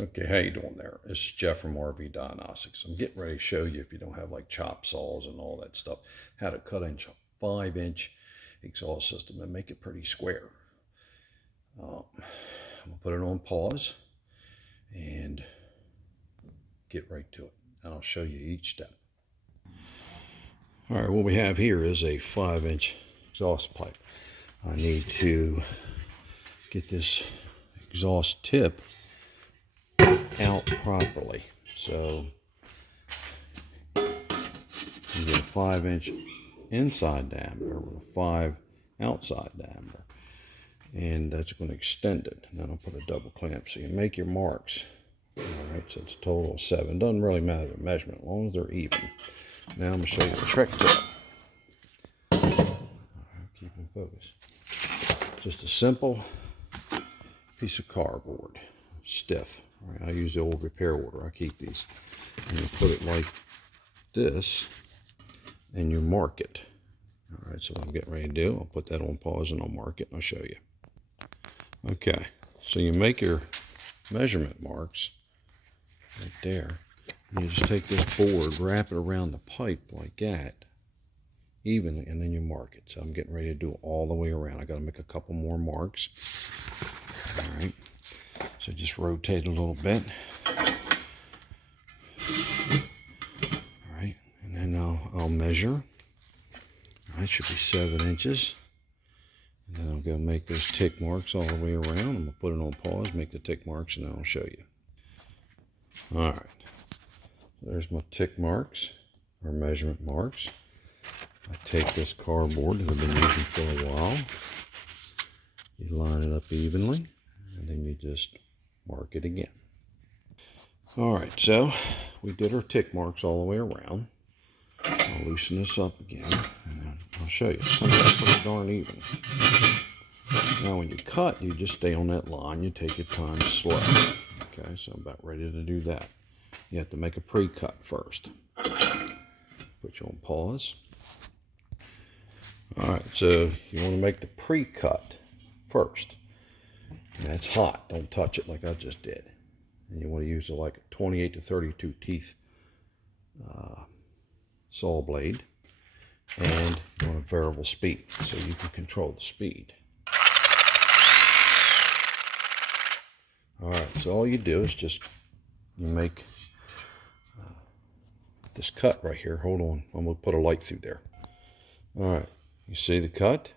Okay, how you doing there? It's Jeff from RV Diagnostics. I'm getting ready to show you, if you don't have like chop saws and all that stuff, how to cut a 5-inch exhaust system and make it pretty square. I'm gonna put it on pause and get right to it, and I'll show you each step. All right, what we have here is a 5-inch exhaust pipe. I need to get this exhaust tip out properly. So you get a 5-inch inside diameter with a 5 outside diameter, and that's going to extend it. And then I'll put a double clamp so you make your marks. All right, so it's a total of 7. Doesn't really matter the measurement as long as they're even. Now I'm going to show you the trick to it. All right, keep in focus. Just a simple piece of cardboard, stiff. All right, I use the old repair order. I keep these. And you put it like this, and you mark it. All right, so what I'm getting ready to do, I'll put that on pause and I'll mark it and I'll show you. Okay, so you make your measurement marks right there. And you just take this board, wrap it around the pipe like that, evenly, and then you mark it. So I'm getting ready to do it all the way around. I got to make a couple more marks. All right. So just rotate a little bit. All right, and then I'll measure. All right, should be 7 inches. And then I'm going to make those tick marks all the way around. I'm going to put it on pause, make the tick marks, and then I'll show you. All right, so there's my tick marks, or measurement marks. I take this cardboard that I've been using for a while. You line it up evenly, and then you just mark it again. All right, so we did our tick marks all the way around. I'll loosen this up again, and then I'll show you. It's pretty darn even. Now when you cut, you just stay on that line. You take your time slow. Okay, so I'm about ready to do that. You have to make a pre-cut first. Put you on pause. All right, so you want to make the pre-cut first. And that's hot. Don't touch it like I just did. And you want to use like a 28 to 32 teeth saw blade, and you want a variable speed so you can control the speed. All right, so all you do is just you make this cut right here. Hold on, I'm going to put a light through there. All right, you see the cut?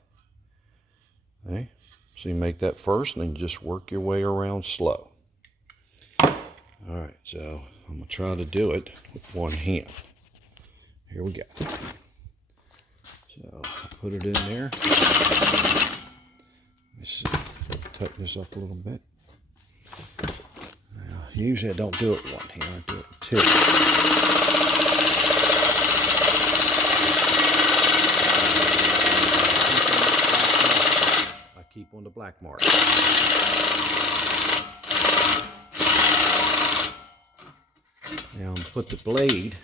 Okay. So you make that first, and then you just work your way around slow. All right, so I'm going to try to do it with one hand. Here we go. So I'll put it in there. Let's see. Tighten this up a little bit. Now, usually I don't do it with one hand, I do it with two. Keep on the black mark. Now put the blade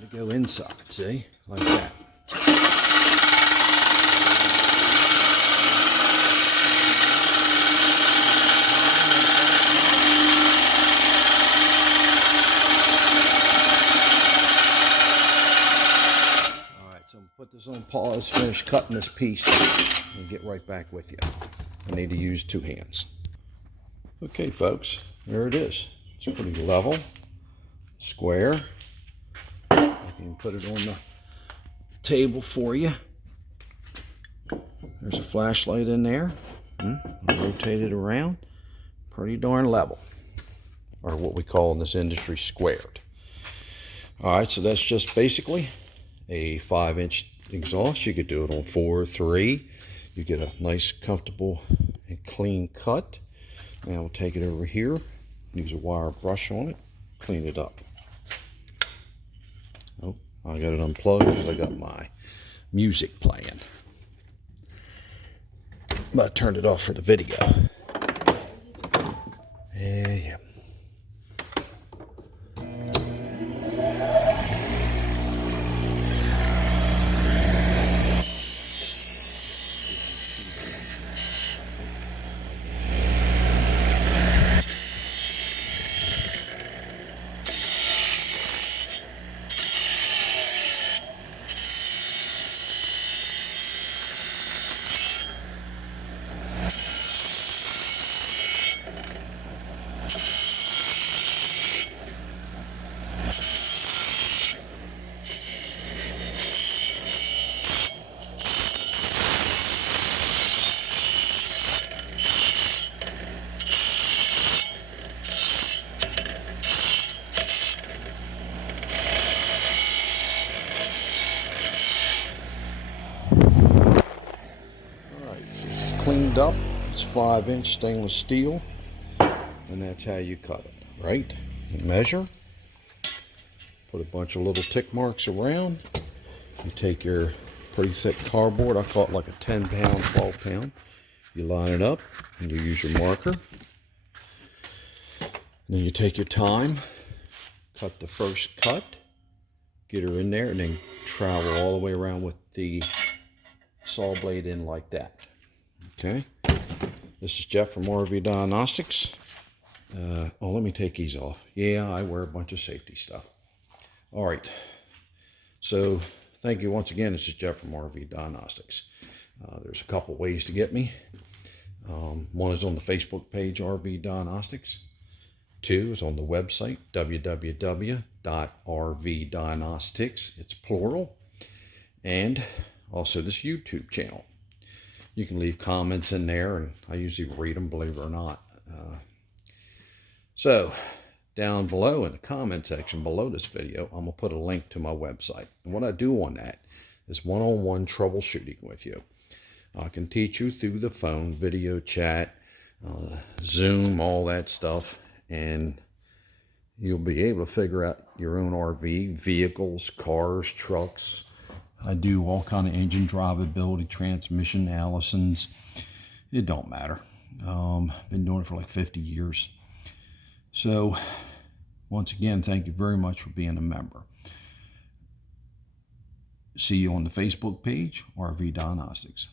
to go inside, see? Like that. Put this on pause, finish cutting this piece, and get right back with you. I need to use 2 hands. Okay, folks, there it is. It's pretty level, square. I can put it on the table for you. There's a flashlight in there. I'll rotate it around. Pretty darn level, or what we call in this industry squared. All right, so that's just basically a 5-inch exhaust. You could do it on 4, 3. You get a nice, comfortable, and clean cut. Now we'll take it over here, use a wire brush on it, clean it up. Oh, I got it unplugged because I got my music playing. But I turned it off for the video. Yeah. it up. It's 5-inch stainless steel, and that's how you cut it, right? You measure, put a bunch of little tick marks around. You take your pretty thick cardboard, I call it like a 10-pound, 12-pound. You line it up, and you use your marker. And then you take your time, cut the first cut, get her in there, and then travel all the way around with the saw blade in like that. Okay, this is Jeff from RV Diagnostics. Oh, let me take these off. Yeah, I wear a bunch of safety stuff. All right, so thank you once again. This is Jeff from RV Diagnostics. There's a couple ways to get me. One is on the Facebook page, RV Diagnostics. 2 is on the website, www.rvdiagnostics. It's plural. And also this YouTube channel. You can leave comments in there, and I usually read them, believe it or not. So down below in the comment section below this video, I'm going to put a link to my website. And what I do on that is one-on-one troubleshooting with you. I can teach you through the phone, video chat, Zoom, all that stuff, and you'll be able to figure out your own RV, vehicles, cars, trucks. I do all kind of engine drivability, transmission, Allisons. It don't matter. Been doing it for like 50 years. So once again, thank you very much for being a member. See you on the Facebook page, RV Diagnostics.